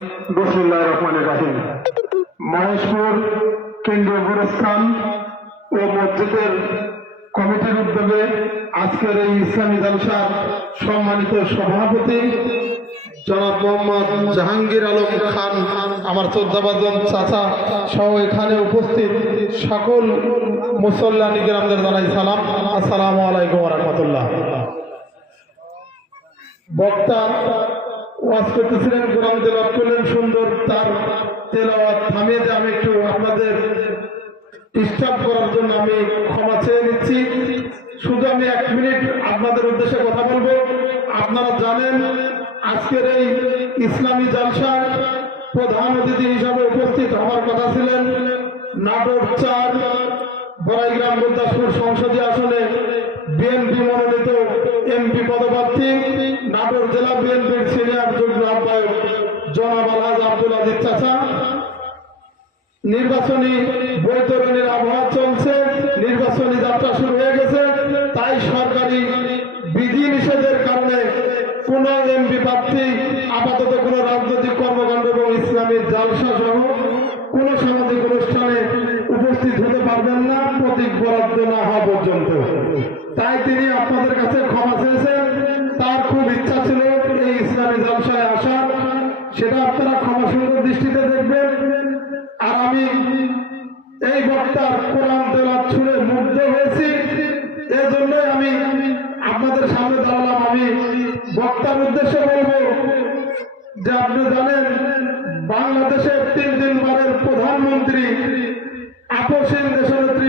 বিসমিল্লাহির রহমানির রহিম। মহেশপুর কেন্দ্রীয় গুরুস্থান ও মসজিদের কমিটির উদ্যোগে আজকের এই ইসলামী জলসার সম্মানিত সভাপতি জনাব মোহাম্মদ জাহাঙ্গীর আলম খান, আমার শ্রদ্ধাভাজন চাচা সহ এখানে উপস্থিত সকল মুসল্লানি গ্রামদের জানাই সালাম। আসসালামু আলাইকুম ওয়া রাহমাতুল্লাহ। বক্তা ওয়াজ করতেছিলেন, কোরআন তেলাওয়াত করলেন সুন্দর, তার তেলাওয়াত থামিয়ে দিয়ে আমি একটু আপনাদের ডিস্টার্ব করার জন্য আমি ক্ষমা চেয়ে নিচ্ছি। শুধু আমি 1 মিনিট আপনাদের উদ্দেশ্যে কথা বলবো। আপনারা জানেন আজকের এই ইসলামী জলসার প্রধান অতিথি হিসাবে উপস্থিত হওয়ার কথা ছিলেন নাটোর 4 বড়াইগ্রাম গুরদাসপুর সংসদীয় আসনে বিএনপি মনোনীত এমপি পদপ্রার্থী নাটোর জেলা বিএনপির সিনিয়র যুগ্ম আহ্বায়ক জনাব আলহাজ আব্দুল আজিজ চাচা। নির্বাচনী বৈতরণীর আবহাওয়া চলছে, নির্বাচনী যাত্রা শুরু হয়ে গেছে, তাই সরকারি বিধি নিষেধের কারণে কোন এমপি প্রার্থী আপাতত কোন রাজনৈতিক কর্মকাণ্ড এবং ইসলামী জালসা সহ কোন সামাজিক অনুষ্ঠানে উপস্থিত হতে পারবেন না প্রতীক বরাদ্দ না হওয়া পর্যন্ত। তাই তিনি আপনাদের কাছে ক্ষমা চেয়েছেন। তার খুব ইচ্ছা ছিল এই ইসলামী জলসায় আসার, সেটা আপনারা ক্ষমা সুন্দর দৃষ্টিতে দেখবেন। আর আমি এই বক্তার কোরআন তেলাওয়াত শুনে মুগ্ধ হয়েছি, এজন্যই আমি আপনাদের সামনে দাঁড়ালাম। আমি বক্তার উদ্দেশ্যে বলবো যে আপনি জানেন বাংলাদেশের 3 বারের প্রধানমন্ত্রী আপসহীন দেশনেত্রী